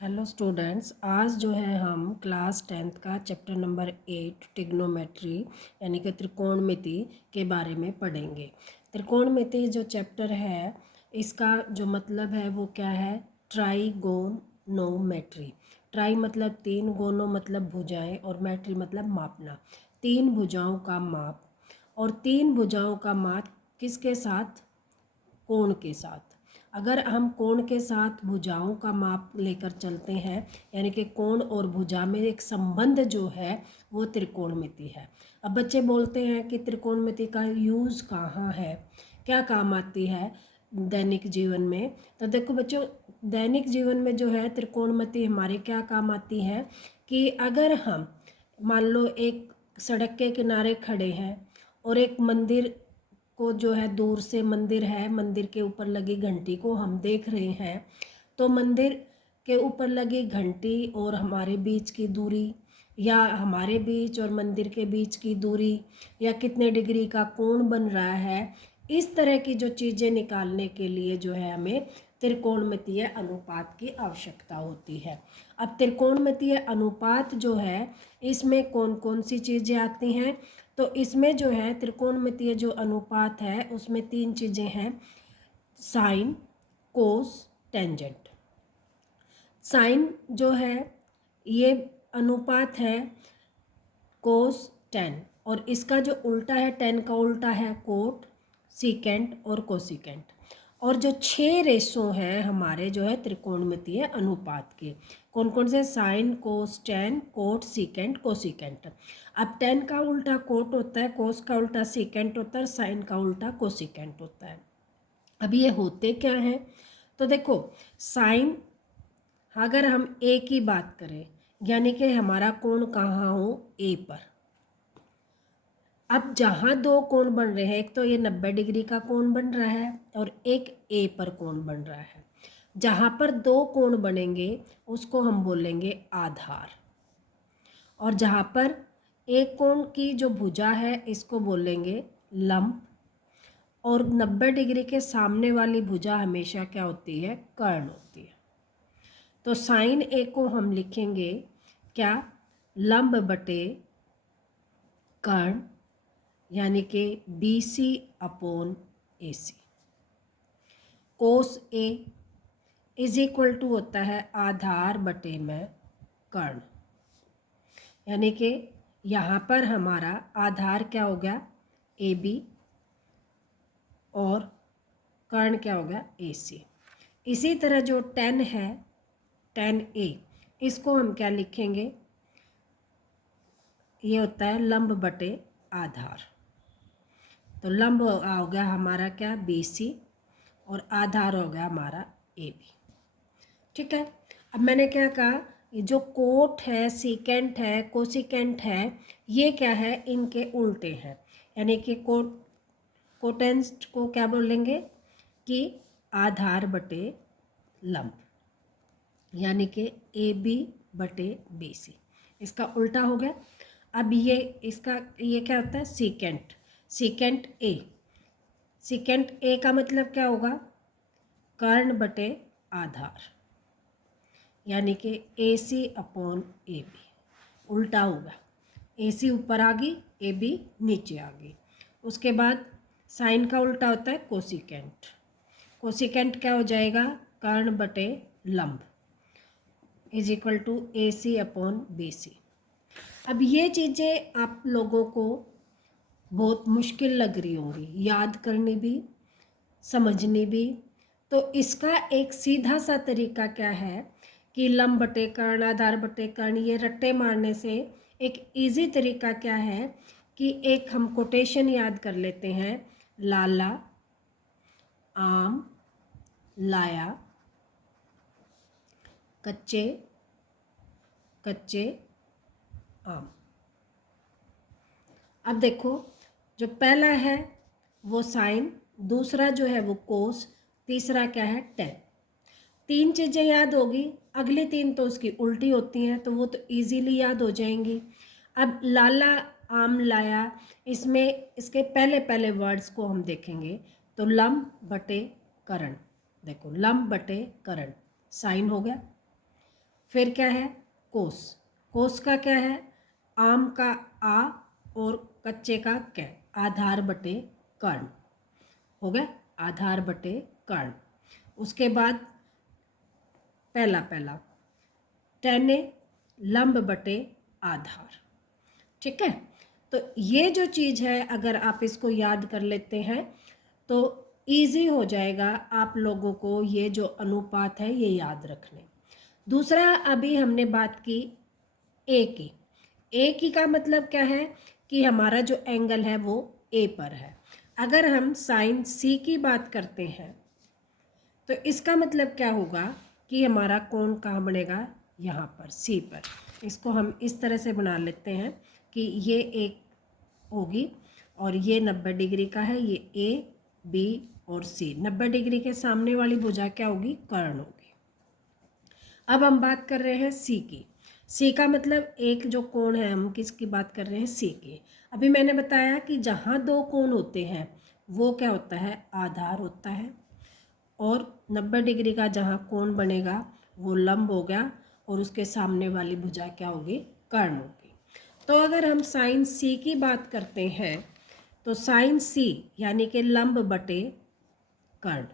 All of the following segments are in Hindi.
हेलो स्टूडेंट्स, आज जो है हम क्लास 10th का चैप्टर नंबर 8 ट्रिग्नोमेट्री यानी कि त्रिकोणमिति के बारे में पढ़ेंगे। त्रिकोणमिति जो चैप्टर है इसका जो मतलब है वो क्या है, ट्राइगोनोमेट्री। ट्राई मतलब तीन, गोनो मतलब भुजाएं और मेट्री मतलब मापना। तीन भुजाओं का माप, और तीन भुजाओं का माप किसके साथ? कोण के साथ। अगर हम कोण के साथ भुजाओं का माप लेकर चलते हैं यानी कि कोण और भुजा में एक संबंध जो है वो त्रिकोणमिति है। अब बच्चे बोलते हैं कि त्रिकोणमिति का यूज़ कहाँ है, क्या काम आती है दैनिक जीवन में। तो देखो बच्चों, दैनिक जीवन में जो है त्रिकोणमिति हमारे क्या काम आती है कि अगर हम मान लो एक सड़क के किनारे खड़े हैं और एक मंदिर को जो है, दूर से मंदिर है, मंदिर के ऊपर लगी घंटी को हम देख रहे हैं, तो मंदिर के ऊपर लगी घंटी और हमारे बीच की दूरी, या हमारे बीच और मंदिर के बीच की दूरी, या कितने डिग्री का कोण बन रहा है, इस तरह की जो चीज़ें निकालने के लिए जो है हमें त्रिकोणमितीय अनुपात की आवश्यकता होती है। अब त्रिकोणमितीय अनुपात जो है इसमें कौन कौन सी चीज़ें आती हैं? तो इसमें जो है त्रिकोणमितीय जो अनुपात है उसमें तीन चीज़ें हैं, साइन, कोस, टेंजेंट। साइन जो है ये अनुपात है कोस टेन, और इसका जो उल्टा है टेन का उल्टा है कोट, सीकेंट और कोसिकेंट। और जो छः रेशो हैं हमारे जो है त्रिकोणमितीय अनुपात के, कौन कौन से? साइन, कोस, टेन, कोट, सीकेंट, कोसिकेंट। अब टेन का उल्टा कोट होता है, कोस का उल्टा सीकेंट होता है, साइन का उल्टा कोसिकेंट होता है। अब ये होते क्या हैं? तो देखो, साइन अगर हम ए की बात करें यानी कि हमारा कोण कहाँ हो, ए पर। अब जहाँ दो कोण बन रहे हैं, एक तो ये 90 डिग्री का कोण बन रहा है और एक ए पर कोण बन रहा है। जहाँ पर दो कोण बनेंगे उसको हम बोलेंगे आधार, और जहाँ पर एक कोण की जो भुजा है इसको बोलेंगे लंब, और 90 डिग्री के सामने वाली भुजा हमेशा क्या होती है? कर्ण होती है। तो साइन ए को हम लिखेंगे क्या? लंब बटे कर्ण, यानी कि BC upon AC। Cos A is equal to होता है आधार बटे में कर्ण, यानी कि यहाँ पर हमारा आधार क्या हो गया? AB, और कर्ण क्या हो गया? AC। इसी तरह जो 10 है, 10A, इसको हम क्या लिखेंगे? ये होता है लंब बटे आधार। तो लंब हो गया हमारा क्या? BC, और आधार हो गया हमारा AB। ठीक है। अब मैंने क्या कहा, ये जो कोट है, सीकेंट है, कोसिकेंट है, ये क्या है? इनके उल्टे हैं। यानी कि कोटेंस को क्या बोलेंगे कि आधार बटे लंब, यानी कि AB बटे BC, इसका उल्टा हो गया। अब ये इसका ये क्या होता है? Secant. Secant A, secant A का मतलब क्या होगा? कर्ण बटे आधार, यानी कि AC अपॉन AB। उल्टा होगा, AC ऊपर आ गई, AB नीचे आ गई। उसके बाद साइन का उल्टा होता है कोसिकेंट। कोसिकेंट क्या हो जाएगा? कर्ण बटे लंब is equal to AC upon BC। अब ये चीज़ें आप लोगों को बहुत मुश्किल लग रही होंगी याद करनी भी, समझनी भी। तो इसका एक सीधा सा तरीका क्या है कि लंब बटे कर्ण, आधार बटे कर्ण, ये रट्टे मारने से एक इजी तरीका क्या है कि एक हम कोटेशन याद कर लेते हैं, लाला आम लाया, कच्चे कच्चे आम। अब देखो, जो पहला है वो साइन, दूसरा जो है वो कोस, तीसरा क्या है? टेन। तीन चीज़ें याद होगी, अगली तीन तो उसकी उल्टी होती हैं तो वो तो इजीली याद हो जाएंगी। अब लाला आम लाया, इसमें इसके पहले पहले वर्ड्स को हम देखेंगे तो लंब बटे कर्ण। देखो, लंब बटे कर्ण साइन हो गया, फिर क्या है कोस, कोस का क्या है आम का आ और कच्चे का कै, आधार बटे कर्ण हो गया, आधार बटे कर्ण। उसके बाद पहला पहला टैने लंब बटे आधार। ठीक है, तो ये जो चीज़ है अगर आप इसको याद कर लेते हैं तो इजी हो जाएगा आप लोगों को ये जो अनुपात है ये याद रखने। दूसरा अभी हमने बात की ए की, ए की का मतलब क्या है कि हमारा जो एंगल है वो ए पर है। अगर हम साइन सी की बात करते हैं तो इसका मतलब क्या होगा कि हमारा कोण कहाँ बनेगा, यहाँ पर सी पर। इसको हम इस तरह से बना लेते हैं कि ये एक होगी और ये 90 डिग्री का है, ये ए बी और सी। 90 डिग्री के सामने वाली भुजा क्या होगी, कर्ण होगी। अब हम बात कर रहे हैं सी की। सी का मतलब एक जो कोण है, हम किसकी बात कर रहे हैं, सी की। अभी मैंने बताया कि जहाँ दो कोण होते हैं वो क्या होता है, आधार होता है, और 90 डिग्री का जहाँ कोण बनेगा वो लंब हो गया और उसके सामने वाली भुजा क्या होगी, कर्ण होगी। तो अगर हम साइन सी की बात करते हैं तो साइन सी यानी कि लंब बटे कर्ण।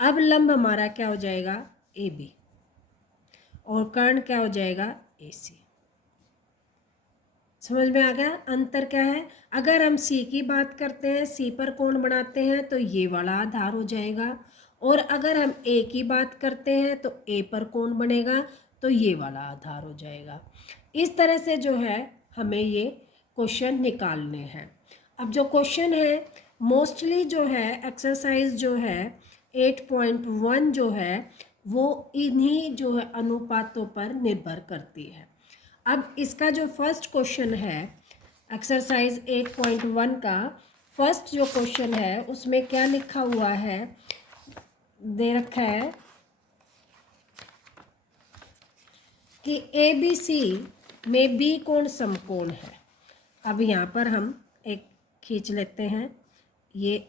अब लंब हमारा क्या हो जाएगा, ए बी, और कर्ण क्या हो जाएगा, ए सी। समझ में आ गया अंतर क्या है। अगर हम सी की बात करते हैं, सी पर कोण बनाते हैं तो ये वाला आधार हो जाएगा, और अगर हम ए की बात करते हैं तो ए पर कोण बनेगा तो ये वाला आधार हो जाएगा। इस तरह से जो है हमें ये क्वेश्चन निकालने हैं। अब जो क्वेश्चन है मोस्टली जो है एक्सरसाइज जो है 8.1 जो है वो इन्हीं जो है अनुपातों पर निर्भर करती है। अब इसका जो फर्स्ट क्वेश्चन है एक्सरसाइज 8.1 का फर्स्ट जो क्वेश्चन है उसमें क्या लिखा हुआ है, दे रखा है कि ए बी सी में बी कोण समकोण है। अब यहाँ पर हम एक खींच लेते हैं, ये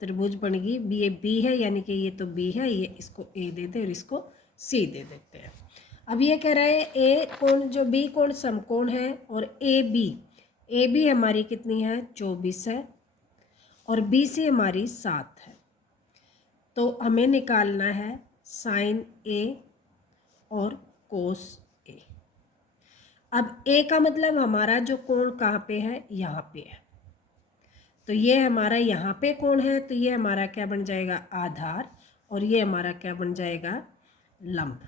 त्रिभुज बन गई, ये बी है यानी कि ये तो बी है, ये इसको ए दे दे और इसको सी दे देते हैं। अब ये कह रहा है ए कोण जो बी कोण समकोण है और ए बी हमारी कितनी है, 24 है, और बी सी हमारी 7 है। तो हमें निकालना है साइन ए और कोस ए। अब ए का मतलब हमारा जो कोण कहाँ पे है, यहाँ पे है, तो ये हमारा यहाँ पे कोण है, तो ये हमारा क्या बन जाएगा, आधार, और ये हमारा क्या बन जाएगा, लंब,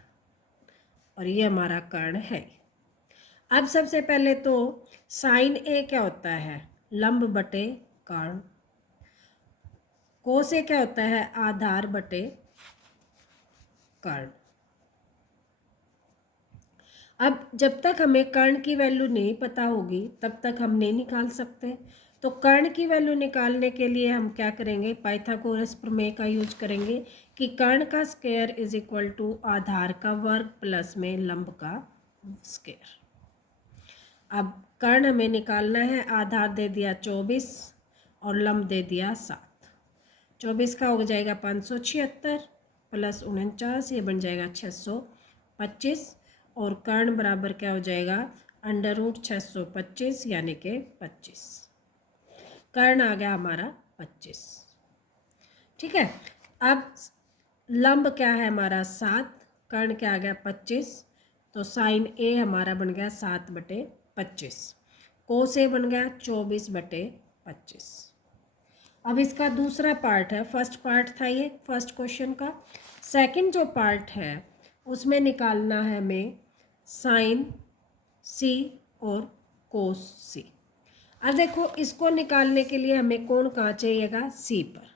और ये हमारा कर्ण है। अब सबसे पहले तो साइन ए क्या होता है, लंब बटे कर्ण। कोस ए क्या होता है, आधार बटे कर्ण। अब जब तक हमें कर्ण की वैल्यू नहीं पता होगी तब तक हम नहीं निकाल सकते। तो कर्ण की वैल्यू निकालने के लिए हम क्या करेंगे, पाइथागोरस प्रमेय का यूज करेंगे कि कर्ण का स्क्वायर इज इक्वल टू आधार का वर्ग प्लस में लंब का स्क्वायर। अब कर्ण हमें निकालना है, आधार दे दिया 24 और लंब दे दिया 7। 24 का हो जाएगा 576 प्लस 49, ये बन जाएगा 625, और कर्ण बराबर क्या हो जाएगा, अंडर रूट 625 यानी कि 25। कर्ण आ गया हमारा 25। ठीक है, अब लंब क्या है हमारा 7, कर्ण क्या आ गया 25, तो साइन ए हमारा बन गया 7/25, कोस ए बन गया 24/25। अब इसका दूसरा पार्ट है, फर्स्ट पार्ट था ये फर्स्ट क्वेश्चन का, सेकंड जो पार्ट है उसमें निकालना है हमें साइन सी और कोस सी। अब देखो इसको निकालने के लिए हमें कोण कहाँ चाहिएगा, सी पर,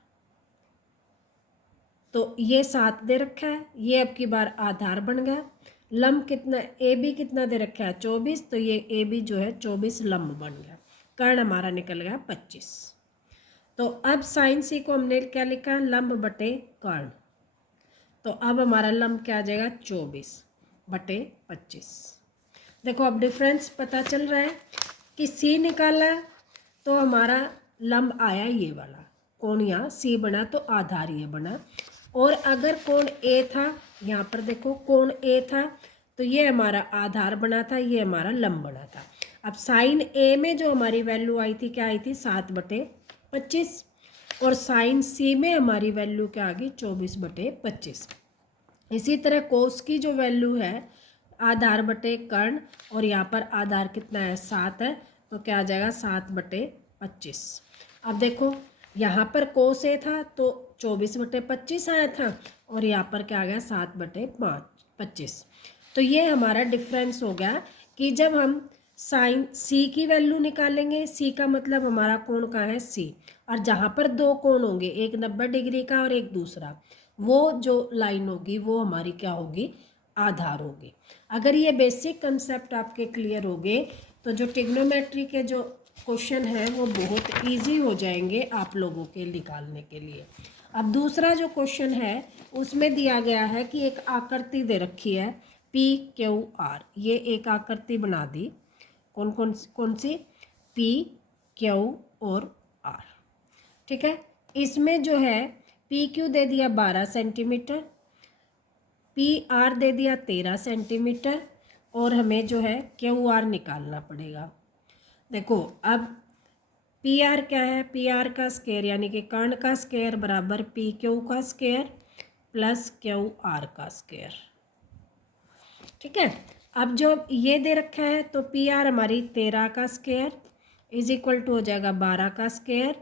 तो ये 7 दे रखा है, ये अब की बार आधार बन गया। लंब कितना, ए बी कितना दे रखा है 24, तो ये ए बी जो है 24 लंब बन गया, कर्ण हमारा निकल गया 25। तो अब साइन सी को हमने क्या लिखा, लंब बटे कर्ण, तो अब हमारा लंब क्या आ जाएगा 24/25। देखो अब डिफरेंस पता चल रहा है कि सी निकाला तो हमारा लंब आया ये वाला, कोण यहाँ सी बना तो आधार ये बना, और अगर कोण ए था, यहाँ पर देखो कोण ए था, तो ये हमारा आधार बना था, ये हमारा लंब बना था। अब साइन ए में जो हमारी वैल्यू आई थी, क्या आई थी 7/25, और साइन सी में हमारी वैल्यू क्या आ गई 24/25। इसी तरह कोस की जो वैल्यू है आधार बटे कर्ण, और यहाँ पर आधार कितना है 7 है, तो क्या आ जाएगा 7/25। अब देखो यहाँ पर कोस ए था तो 24/25 आया था, और यहाँ पर क्या आ गया 7/25। तो ये हमारा डिफरेंस हो गया कि जब हम साइन सी की वैल्यू निकालेंगे, सी का मतलब हमारा कोण का है सी, और जहाँ पर दो कोण होंगे, एक 90 डिग्री का और एक दूसरा, वो जो लाइन होगी वो हमारी क्या होगी आधार होगी। अगर ये बेसिक कंसेप्ट आपके क्लियर हो गए तो जो ट्रिग्नोमेट्री के जो क्वेश्चन हैं वो बहुत इजी हो जाएंगे आप लोगों के निकालने के लिए। अब दूसरा जो क्वेश्चन है उसमें दिया गया है कि एक आकृति दे रखी है PQR, ये एक आकृति बना दी, कौन सी PQ और R, ठीक है। इसमें जो है PQ दे दिया 12 सेंटीमीटर, PR दे दिया 13 सेंटीमीटर, और हमें जो है QR निकालना पड़ेगा। देखो अब PR क्या है, PR का स्क्वायर यानी कि कर्ण का स्क्वायर बराबर PQ का स्क्वायर प्लस QR का स्क्वायर, ठीक है। अब जो ये दे रखा है तो PR हमारी 13 का स्क्वायर इज इक्वल टू हो जाएगा 12 का स्क्वायर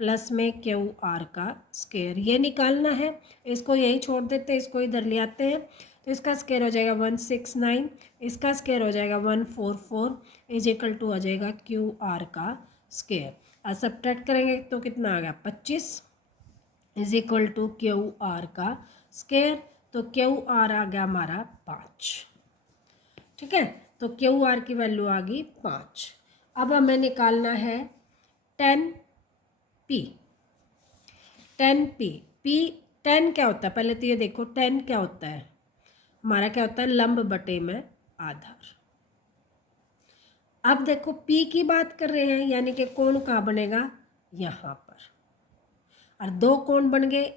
प्लस में QR का स्क्वायर, ये निकालना है। इसको यही छोड़ देते हैं, इसको इधर ले आते हैं, तो इसका स्क्वायर हो जाएगा 169, इसका स्क्वायर हो जाएगा 144 इज इक्वल टू हो जाएगा QR का स्क्वायर। अब सब्ट्रैक्ट करेंगे तो कितना आ गया 25 इज इक्वल टू QR का स्क्वायर, तो QR आ गया हमारा 5, ठीक है। तो QR की वैल्यू आ गई 5। अब हमें निकालना है 10P। 10P, P 10 क्या होता है, पहले तो ये देखो 10 क्या होता है, हमारा क्या होता है लंब बटे में आधार। अब देखो P की बात कर रहे हैं, यानी कि कोण कहाँ बनेगा यहाँ पर, और दो कोण बन गए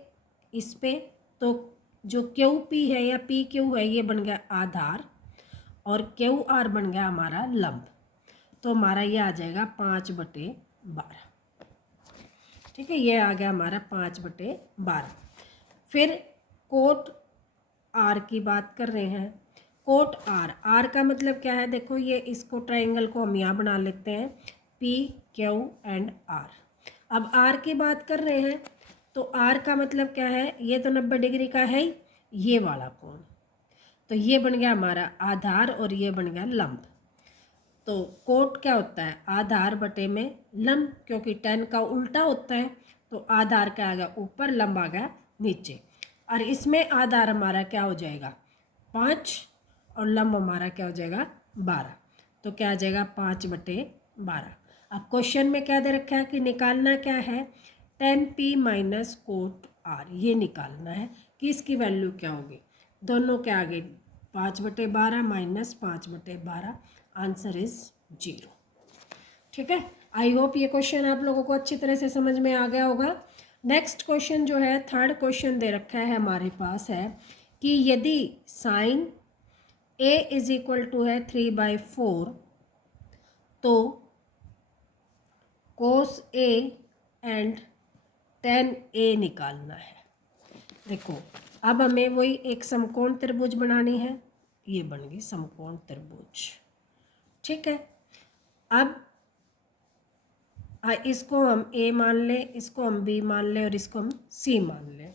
इस पे, तो जो QP है या PQ है ये बन गया आधार, और QR बन गया हमारा लंब, तो हमारा ये आ जाएगा 5/12, ठीक है। ये आ गया हमारा 5/12। फिर कोट R की बात कर रहे हैं, कोट R, R का मतलब क्या है, देखो ये इसको ट्रायंगल को हम यहाँ बना लेते हैं PQ एंड R। अब R की बात कर रहे हैं तो R का मतलब क्या है, ये तो 90 डिग्री का है ये वाला कोण, तो ये बन गया हमारा आधार और ये बन गया लंब। तो कोट क्या होता है आधार बटे में लंब, क्योंकि 10 का उल्टा होता है, तो आधार क्या आ गया ऊपर, लंब आ गया नीचे, और इसमें आधार हमारा क्या हो जाएगा 5 और लंब हमारा क्या हो जाएगा 12, तो क्या आ जाएगा 5/12। अब क्वेश्चन में क्या दे रखा है कि निकालना क्या है 10P माइनस कोट R, ये निकालना है कि इसकी वैल्यू क्या होगी। दोनों क्या आ गए 5/12 माइनस 5/12, आंसर इज 0, ठीक है। आई होप ये क्वेश्चन आप लोगों को अच्छी तरह से समझ में आ गया होगा। नेक्स्ट क्वेश्चन जो है थर्ड क्वेश्चन दे रखा है हमारे पास है कि यदि sine A is equal to है 3/4, तो cos A and tan A निकालना है। देखो अब हमें वही एक समकोण त्रिभुज बनानी है, ये बन गई समकोण त्रिभुज, ठीक है। अब इसको हम A मान लें, इसको हम B मान लें और इसको हम C मान लें।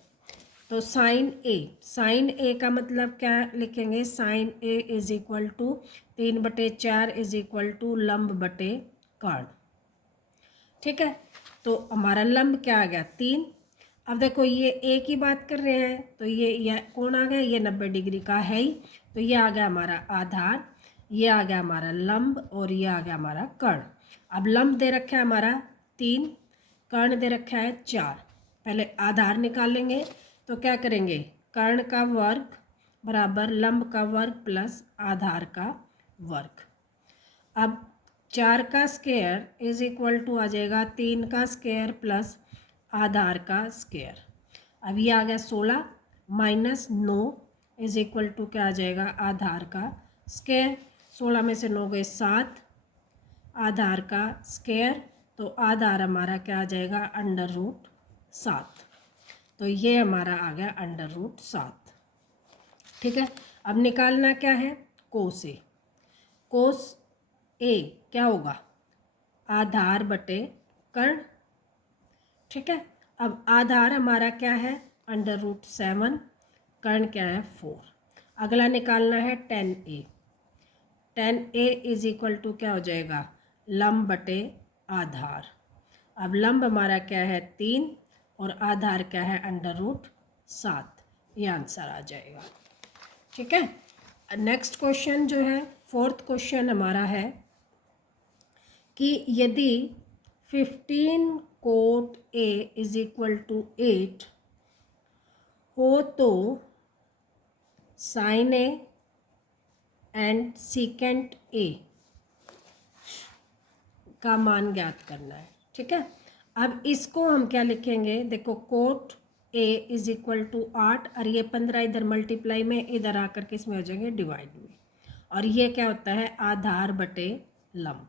तो साइन A का मतलब क्या लिखेंगे, sine A is equal to 3/4 is equal to लंब बटे कर्ण, ठीक है। तो हमारा लंब क्या आ गया 3। अब देखो ये A की बात कर रहे हैं तो ये कौन आ गया, ये 90 डिग्री का है ही, तो ये आ गया हमारा आधार, ये आ गया हमारा लंब और ये आ गया हमारा कर्ण। अब लंब दे रखा है हमारा 3, कर्ण दे रखा है 4। पहले आधार निकालेंगे तो क्या करेंगे, कर्ण का वर्ग बराबर लंब का वर्ग प्लस आधार का वर्ग। अब 4 का स्क्वायर इज इक्वल टू आ जाएगा 3 का स्क्वायर प्लस आधार का स्क्वायर। अब ये आ गया 16, -9 इज इक्वल टू क्या आ जाएगा, आधार का स्क्वायर। 16 में से 9 गए 7, आधार का स्क्वायर, तो आधार हमारा क्या आ जाएगा, √7। तो ये हमारा आ गया √7। ठीक है, अब निकालना क्या है, कोस ए। कोस ए क्या होगा, आधार बटे कर्ण। ठीक है, अब आधार हमारा क्या है, √7, कर्ण क्या है 4। अगला निकालना है tan A। tan A is equal to क्या हो जाएगा, लंब बटे आधार। अब लंब हमारा क्या है 3 और आधार क्या है √7, ये आंसर आ जाएगा। ठीक है, नेक्स्ट क्वेश्चन जो है, फोर्थ क्वेश्चन हमारा है कि यदि 15 cot A is equal to 8 हो तो sine A and secant A का मान ज्ञात करना है। ठीक है, अब इसको हम क्या लिखेंगे, देखो cot A is equal to 8 और ये 15 इधर मल्टीप्लाई में, इधर आकर के इसमें हो जाएंगे डिवाइड में, और ये क्या होता है आधार बटे लंब।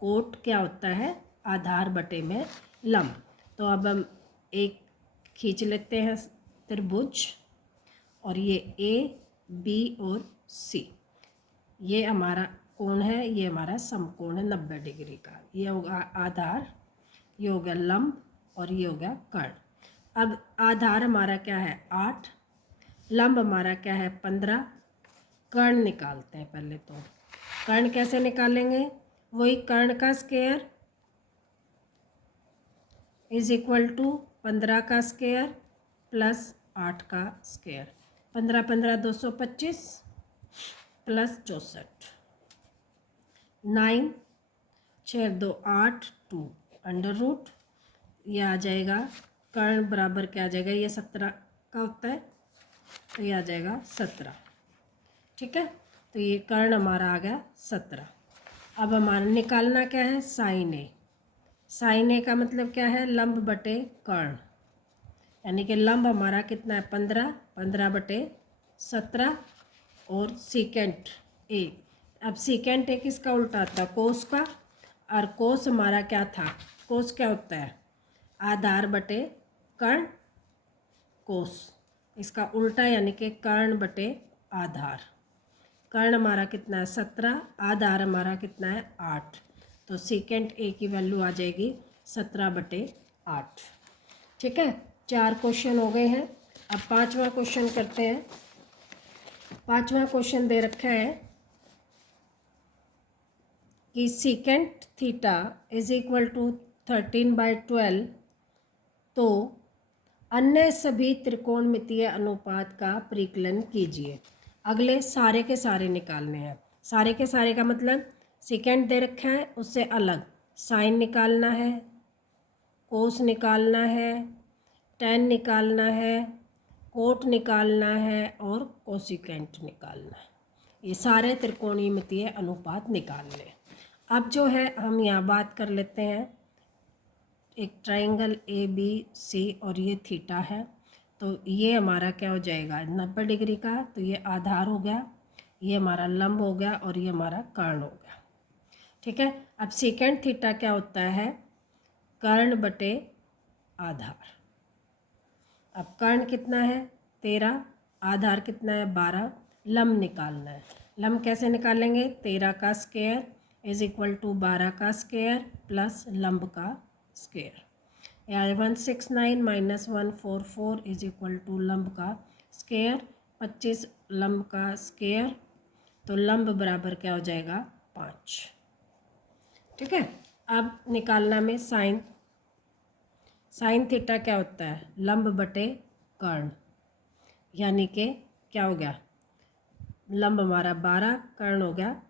कोट क्या होता है, आधार बटे में लंब। तो अब हम एक खींच लेते हैं त्रिभुज, और ये A B और C, ये हमारा कोण है, ये हमारा समकोण है 90 डिग्री का। ये होगा आधार, ये हो गया लंब, और ये हो गया कर्ण। अब आधार हमारा क्या है 8, लंब हमारा क्या है 15, कर्ण निकालते हैं पहले। तो कर्ण कैसे निकालेंगे, वही कर्ण का स्क्वायर इज इक्वल टू 15 का स्क्वायर प्लस 8 का स्क्वायर। 15 15 225 प्लस 64, 9 6 2 8 2 √ ये आ जाएगा, कर्ण बराबर क्या आ जाएगा, ये 17 का होता है, तो ये आ जाएगा 17। ठीक है, तो ये कर्ण हमारा आ गया 17। अब हमारा निकालना क्या है, साइन ए। साइन ए का मतलब क्या है, लंब बटे कर्ण, यानी कि लंब हमारा कितना है 15, 15 बटे 17, और सीकेंट ए। अब सीकेंट ए किसका उल्टा था, कोस का, और कोस हमारा क्या था, कोस क्या होता है आधार बटे कर्ण कोस, इसका उल्टा यानी कि कर्ण बटे आधार। कर्ण हमारा कितना है 17, आधार हमारा कितना है 8, तो सीकेंट ए की वैल्यू आ जाएगी 17/8। ठीक है, 4 क्वेश्चन हो गए हैं। अब 5वां क्वेश्चन करते हैं। 5वां क्वेश्चन दे रखा है कि secant theta is equal to 13/12, तो अन्य सभी त्रिकोणमितीय अनुपात का परिकलन कीजिए। अगले सारे के सारे निकालने हैं। सारे के सारे का मतलब सेकेंड दे रखा है, उससे अलग साइन निकालना है, कोस निकालना है, टेन निकालना है, कोट निकालना है, और कोसिकेंट निकालना है। ये सारे त्रिकोणमितीय अनुपात निकालने। अब जो है हम यहाँ बात कर लेते हैं, एक ट्रायंगल ABC और ये थीटा है, तो ये हमारा क्या हो जाएगा 90 डिग्री का, तो ये आधार हो गया, ये हमारा लंब हो गया, और ये हमारा कर्ण हो गया। ठीक है, अब सेकेंड थीटा क्या होता है, कर्ण बटे आधार। अब कर्ण कितना है 13, आधार कितना है 12, लंब निकालना है। लंब कैसे निकालेंगे, 13 का स्क्वायर इज इक्वल टू 12 का स्क्वायर प्लस लंब का स्क्वायर, या 169 - 144 इज इक्वल टू लंब का स्क्वायर, 25 लंब का स्क्वायर, तो लंब बराबर क्या हो जाएगा 5। ठीक है, अब निकालना में साइन। साइन थीटा क्या होता है, लंब बटे कर्ण, यानी कि क्या हो गया, लंब हमारा 12, कर्ण हो गया,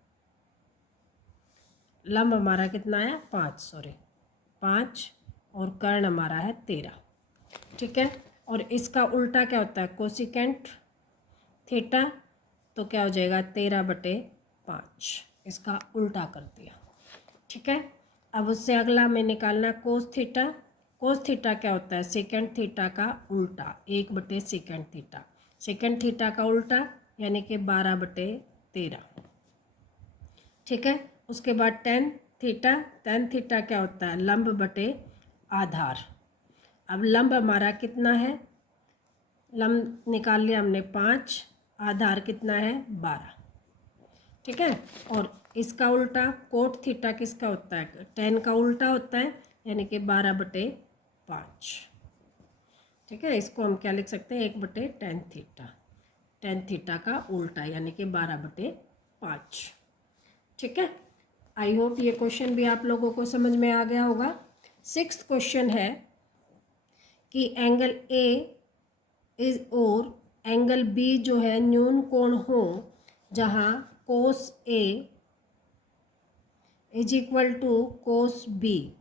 लंब हमारा कितना है 5, और कर्ण हमारा है 13। ठीक है, और इसका उल्टा क्या होता है कोसिकेंट थीटा, तो क्या हो जाएगा 13/5, इसका उल्टा कर दिया। ठीक है, अब उससे अगला में निकालना कोस थीटा, कोस थीटा क्या होता है? सेकेंड थीटा का उल्टा, 1/, सेकेंड थीटा। सेकेंड थीटा का उल्टा यानी कि 12/13। ठीक है। उसके बाद टेन थीटा। टेन थीटा क्या होता है? लंब बटे आधार। अब लंब हमारा कितना है? लंब निकाल लिया हमने 5, आधार कितना है? 12। ठीक है। और इसका उल्टा कोट थीटा किसका होता है? टेन का उल्टा होता है यानी कि 12/5। ठीक है। इसको हम क्या लिख सकते हैं? 1/tan theta. टेन थीटा का उल्टा यानी कि 12/5। ठीक है। आई होप ये क्वेश्चन भी आप लोगों को समझ में आ गया होगा। 6th क्वेश्चन है कि एंगल ए इज और एंगल बी जो है न्यून कोण हो जहाँ cos A is equal to cos B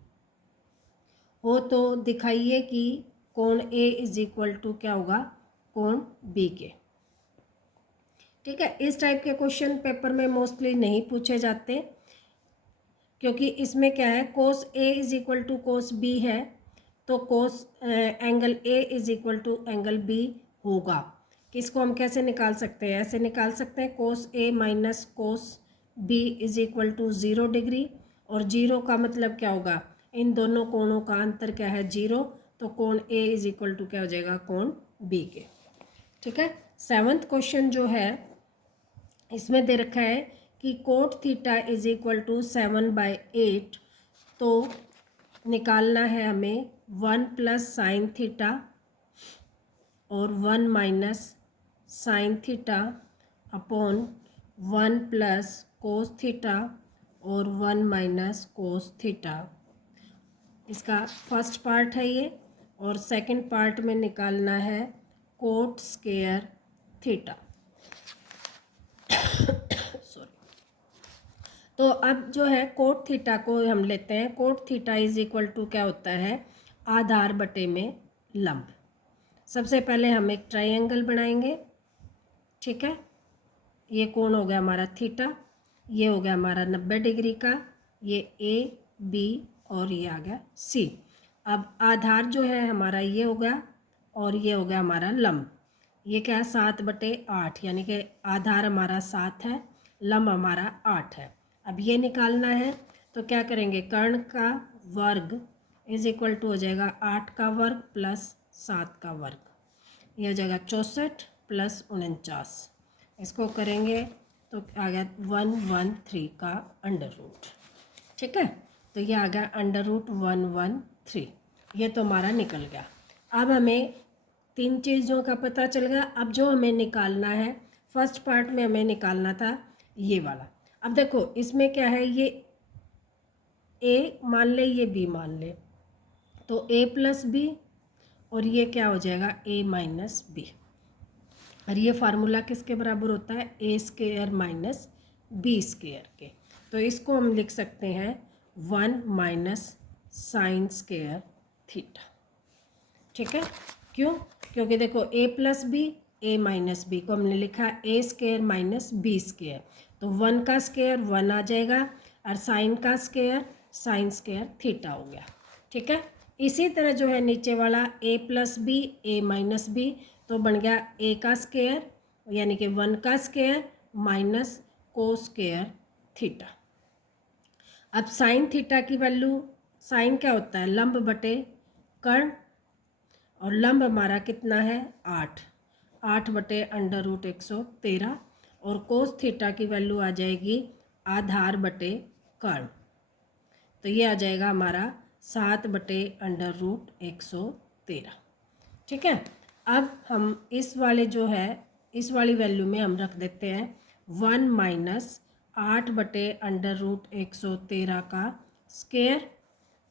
हो, तो दिखाइए कि कोण ए इज इक्वल टू क्या होगा? कोण बी के। ठीक है। इस टाइप के क्वेश्चन पेपर में मोस्टली नहीं पूछे जाते, क्योंकि इसमें क्या है? Cos A is equal to cos B है, तो cos angle A is equal to angle B होगा। किसको हम कैसे निकाल सकते हैं? ऐसे निकाल सकते हैं, cos A minus cos B is equal to 0 degree. और 0 का मतलब क्या होगा? इन दोनों कोणों का अंतर क्या है? 0। तो कोण ए इज इक्वल टू क्या हो जाएगा? कोण बी के। ठीक है। 7th क्वेश्चन जो है इसमें दे रखा है कि cot theta is equal to 7/8, तो निकालना है हमें 1 प्लस साइन थीटा और 1 minus sine theta upon 1 plus cos theta और 1 माइनस कोस थीटा। इसका फर्स्ट पार्ट है ये, और सेकंड पार्ट में निकालना है कोट स्क्वायर थीटा। सॉरी। तो अब जो है कोट थीटा को हम लेते हैं। Cot theta is equal to क्या होता है? आधार बटे में लंब। सबसे पहले हम एक ट्रायंगल बनाएंगे। ठीक है। ये कोण हो गया हमारा थीटा, ये हो गया हमारा 90 डिग्री का, ये ए बी और ये आ गया सी। अब आधार जो है हमारा ये हो गया और ये हो गया हमारा लंब। ये क्या है? 7/8 यानी कि आधार हमारा 7 है, लंब हमारा 8 है। अब ये निकालना है, तो क्या करेंगे? कर्ण का वर्ग इज इक्वल टू हो जाएगा 8 का वर्ग प्लस 7 का वर्ग। ये हो जाएगा 64 प्लस 49। इसको करेंगे तो आ गया 113 का अंडर रूट। ठीक है। तो ये आ गया अंडर रूट 113। ये तो हमारा निकल गया। अब हमें 3 चीज़ों का पता चल गया। अब जो हमें निकालना है, फर्स्ट पार्ट में हमें निकालना था ये वाला। अब देखो इसमें क्या है? ये ए मान ले, ये बी मान ले, तो ए प्लस बी, और ये क्या हो जाएगा? ए माइनस बी। और ये फार्मूला किसके बराबर होता है? ए स्क्वायर माइनस बी स्क्वायर के। तो इसको हम लिख सकते हैं 1 माइनस साइन स्क्वायर थीटा। ठीक है। क्यों? क्योंकि देखो ए प्लस बी, ए माइनस बी को हमने लिखा ए स्क्वायर माइनस बी स्क्वायर, तो 1 का स्क्वायर 1 आ जाएगा, और साइन का स्क्वायर साइन स्क्वायर थीटा हो गया। ठीक है। इसी तरह जो है नीचे वाला ए प्लस बी, ए माइनस बी, तो बन गया ए का स्क्वायर यानी कि 1 का स्क्वायर माइनस को स्क्वायर थीटा। अब साइन थीटा की वैल्यू, साइन क्या होता है? लंब बटे कर्ण, और लंब हमारा कितना है? 8। 8/√113। और कोस थीटा की वैल्यू आ जाएगी आधार बटे कर्ण, तो ये आ जाएगा हमारा 7/√113। ठीक है। अब हम इस वाले जो है, इस वाली वैल्यू में हम रख देते हैं 1 माइनस 8/√113 का स्क्वायर,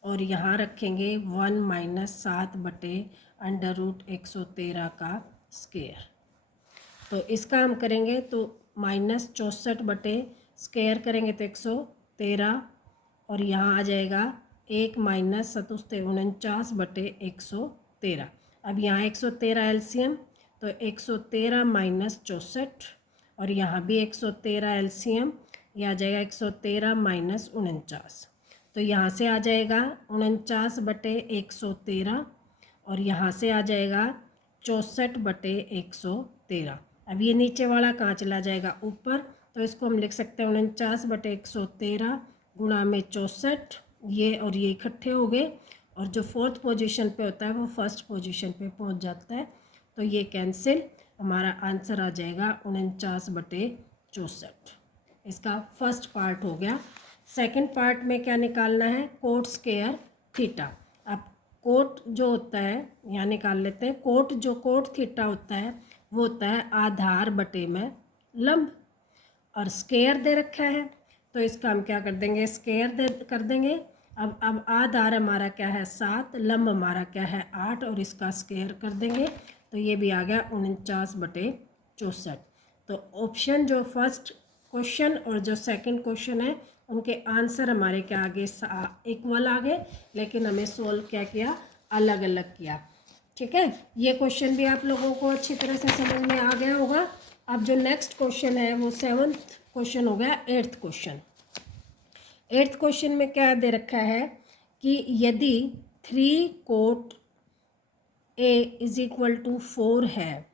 और यहाँ रखेंगे 1 माइनस 7/√113 का स्क्वायर। तो इसका हम करेंगे तो माइनस 64 बटे स्क्वायर करेंगे तो 113, और यहाँ आ जाएगा 1 माइनस 749/113। अब यहाँ 113 एलसीएम, तो 113 माइनस 64, और यहाँ भी 113 एलसीएम, यह आ जाएगा 113 माइनस 49। तो तो यहाँ से आ जाएगा 49/113 और यहाँ से आ जाएगा 64/113। अब ये नीचे वाला कहाँ चला जाएगा, ऊपर, तो इसको हम लिख सकते हैं 49/113 गुणा में 64, ये और ये इकट्ठे हो गए और जो फोर्थ पोजीशन पे होता है वो फर्स्ट पोजीशन पे पहुंच जाता है, तो ये कैंसिल, हमारा आंसर आ जाएगा 49/64। इसका फर्स्ट पार्ट हो गया। सेकंड पार्ट में क्या निकालना है, कोट स्क्वायर थीटा। अब कोट जो होता है यहाँ निकाल लेते हैं। कोट थीटा होता है वो होता है आधार बटे में लंब, और स्क्वायर दे रखा है तो इसका हम क्या कर देंगे, स्क्वायर दे कर देंगे। अब आधार हमारा क्या है 7, लंब हमारा क्या है 8 और इसका स्क्वायर कर देंगे तो ये भी आ गया 49/64। तो ऑप्शन जो फर्स्ट क्वेश्चन और जो सेकंड क्वेश्चन है उनके आंसर हमारे क्या आगे इक्वल आ गए, लेकिन हमें सोल्व क्या किया, अलग अलग किया। ठीक है, ये क्वेश्चन भी आप लोगों को अच्छी तरह से समझ में आ गया होगा। अब जो नेक्स्ट क्वेश्चन है वो 7th क्वेश्चन हो गया। 8th क्वेश्चन, 8th क्वेश्चन में क्या दे रखा है कि यदि 3 cot A is equal to 4 है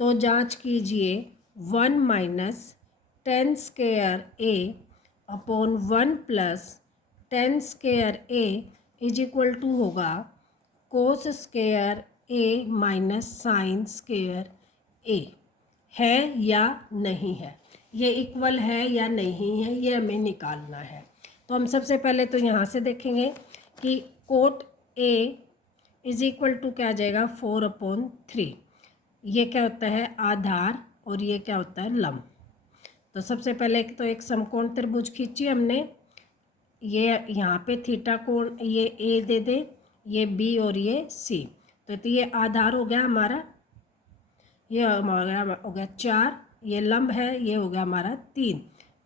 तो जांच कीजिए 1 minus 10 square A upon 1 plus 10 square A is equal to होगा cos square A minus sine square A, है या नहीं है, ये इक्वल है या नहीं है, ये हमें निकालना है। तो हम सबसे पहले तो यहाँ से देखेंगे कि cot A is equal to क्या आ जाएगा 4/3, ये क्या होता है आधार और ये क्या होता है लंब। तो सबसे पहले तो एक समकोण त्रिभुज खींची हमने, ये यहाँ पे थीटा कोण ये ए दे दे, ये बी और ये सी, तो ये आधार हो गया हमारा, ये हमारा हो गया 4, ये लंब है, ये हो गया हमारा 3।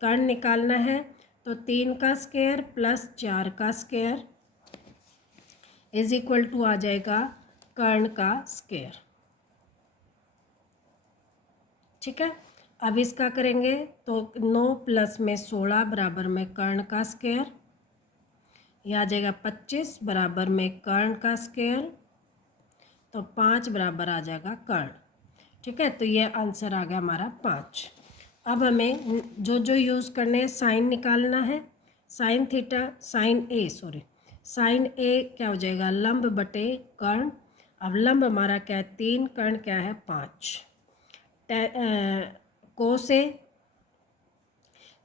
कर्ण निकालना है तो 3 का स्क्वायर प्लस 4 का स्क्वायर इज इक्वल टू आ जाएगा कर्ण का स्क्वायर। ठीक है, अब इसका करेंगे तो 9 प्लस में 16 बराबर में कर्ण का स्क्वायर, यह आ जाएगा 25 बराबर में कर्ण का स्क्वायर, तो 5 बराबर आ जाएगा कर्ण। ठीक है, तो ये आंसर आ गया हमारा 5। अब हमें जो जो यूज़ करने हैं, साइन निकालना है, साइन थीटा साइन ए क्या हो जाएगा लंब बटे कर्ण। अब लंब हमारा क्या है 3, कर्ण क्या है 5। कोस ए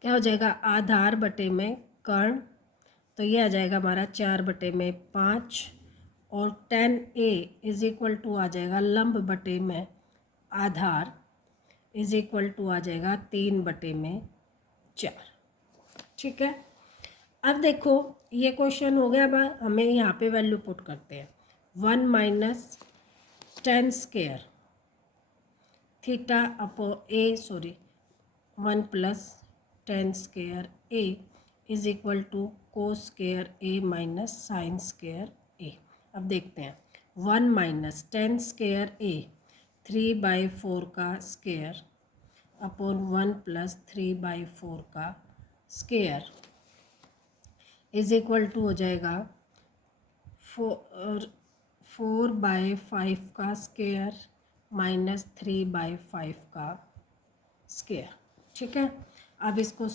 क्या हो जाएगा आधार बटे में कर्ण, तो ये आ जाएगा हमारा 4/5 और tan A is equal to आ जाएगा लंब बटे में आधार इज इक्वल टू आ जाएगा 3/4। ठीक है, अब देखो ये क्वेश्चन हो गया। अब हमें यहाँ पे वैल्यू पुट करते हैं 1 minus 10 square theta upon A 1 plus 10 square A is equal to cos square A minus sine square A। अब देखते हैं 1 माइनस 10 स्क्वायर A 3/4 का स्क्वायर अपॉन 1 प्लस 3/4 का स्क्वायर इज इक्वल टू हो जाएगा 4/5 का स्क्वायर माइनस 3/5 का स्क्वायर। ठीक है, अब इसको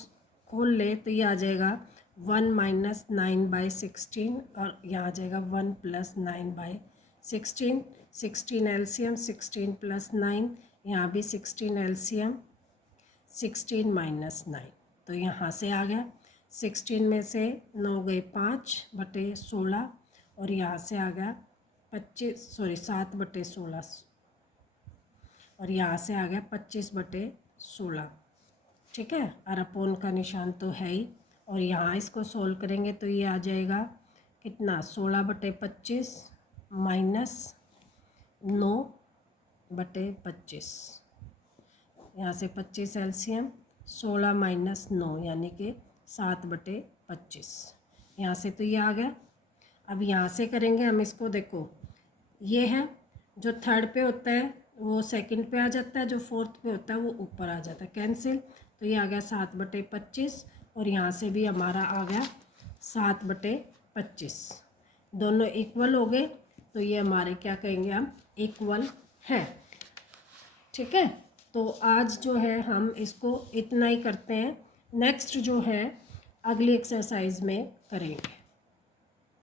खोल ले तो ये आ जाएगा 1 माइनस 9/16 और यहाँ आ जाएगा 1 प्लस 9/16। 16 एलसीएम 16 प्लस 9, यहाँ भी 16 एलसीएम 16 माइनस 9, तो यहाँ से आ गया 16 में से 9 गए 5/16 और यहाँ से आ गया 7/16 और यहाँ से आ गया 25/16। ठीक है, और अपोन का निशान तो है ही, और यहाँ इसको सोल्व करेंगे तो ये आ जाएगा कितना 16/25 माइनस 9/25, यहाँ से 25 एलसीएम 16 माइनस 9 यानी कि 7/25, यहाँ से तो ये आ गया। अब यहाँ से करेंगे हम इसको, देखो ये है जो थर्ड पे होता है वो सेकंड पे आ जाता है, जो फोर्थ पे होता है वो ऊपर आ जाता है, कैंसिल, तो ये आ गया 7/25 और यहाँ से भी हमारा आ गया 7/25। दोनों इक्वल हो गए तो ये हमारे क्या कहेंगे हम, इक्वल हैं। ठीक है, तो आज जो है हम इसको इतना ही करते हैं। नेक्स्ट जो है अगली एक्सरसाइज में करेंगे।